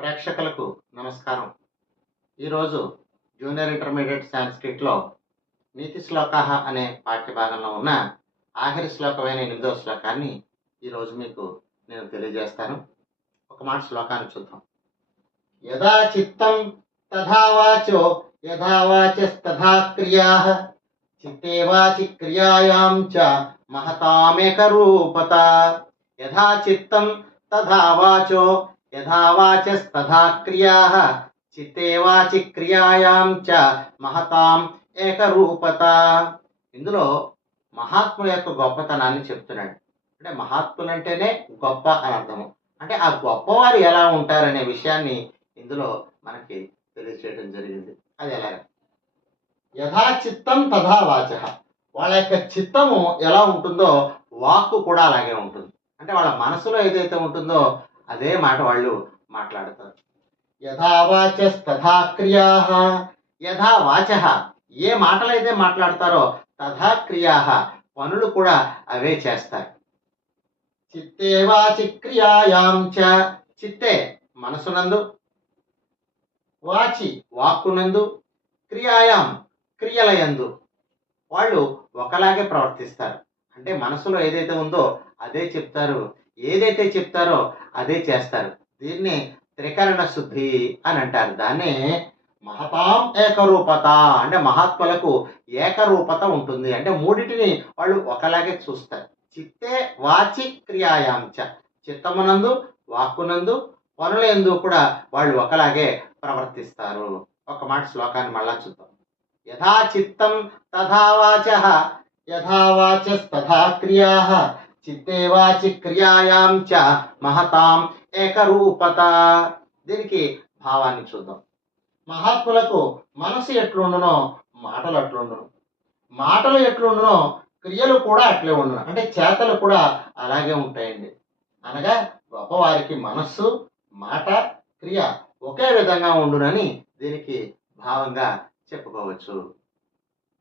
ప్రేక్షకులకు నమస్కారం. ఈరోజు జూనియర్ ఇంటర్మీడియట్ సాంస్క్రిట్లో నీతి శ్లోకాహ అనే పాఠ్య భాగంలో ఉన్న ఆఖరి శ్లోకమైన 8వ శ్లోకాన్ని ఈరోజు మీకు నేను తెలియజేస్తాను. ఒక మాట శ్లోకాన్ని చూద్దాం. యదా చిత్తం తథా వాచో యథా వాచస్తథా క్రియాః చిత్తే వాచి క్రియాయాం చ మహతామేక రూపత. యథా చిత్తం తథా వాచో యథా వాచస్తథా క్రియాః చిత్తే వాచి క్రియాయాం చ మహతాం ఏకరూపత. ఇందులో మహాత్ముల యొక్క గొప్పతనాన్ని చెప్తున్నాడు. అంటే మహాత్ములు అంటేనే గొప్ప అని అర్థము. అంటే ఆ గొప్పవారు ఎలా ఉంటారనే విషయాన్ని ఇందులో మనకి తెలియజేయడం జరిగింది. అది ఎలాగ? యథా చిత్తం తథా వాచ. వాళ్ళ యొక్క చిత్తము ఎలా ఉంటుందో వాక్కు కూడా అలాగే ఉంటుంది. అంటే వాళ్ళ మనసులో ఏదైతే ఉంటుందో అదే మాట వాళ్ళు మాట్లాడతారు. యథా వాచస్తథా క్రియాః. యథా వాచః, ఏ మాటలైతే మాట్లాడతారో తథా క్రియాః, పనులు కూడా అవే చేస్తారు. చిత్తే వాచి క్రియాయాం చ. చిత్తే మనసునందు, వాచి వాక్కునందు, క్రియాయాం క్రియలయందు వాళ్ళు ఒకలాగే ప్రవర్తిస్తారు. అంటే మనసులో ఏదైతే ఉందో అదే చెప్తారు, ఏదైతే చెప్తారో అదే చేస్తారు. దీన్ని త్రికరణ శుద్ధి అని అంటారు. దాన్నే మహతాం ఏకరూపత. అంటే మహాత్ములకు ఏకరూపత ఉంటుంది. అంటే మూడిటిని వాళ్ళు ఒకలాగే చూస్తారు. చిత్తే వాచి క్రియాయాంచ. చిత్తమునందు, వాక్కునందు, పనుల యందు కూడా వాళ్ళు ఒకలాగే ప్రవర్తిస్తారు. ఒక మాట శ్లోకాన్ని మళ్ళా చూద్దాం. యథా చిత్తం తథా వాచః యథా వాచస్తథా క్రియాః చిత్తే వాచి క్రియాయాం చ మహతాం ఏకరూపత. దీనికి భావాన్ని చూద్దాం. మహాత్ములకు మనసు ఎట్లుండునో మాటలు అట్లుండును, మాటలు ఎట్లుండునో క్రియలు కూడా అట్లే ఉండును. అంటే చేతలు కూడా అలాగే ఉంటాయండి. అనగా గొప్పవారికి మనస్సు, మాట, క్రియ ఒకే విధంగా ఉండునని దీనికి భావంగా చెప్పుకోవచ్చు.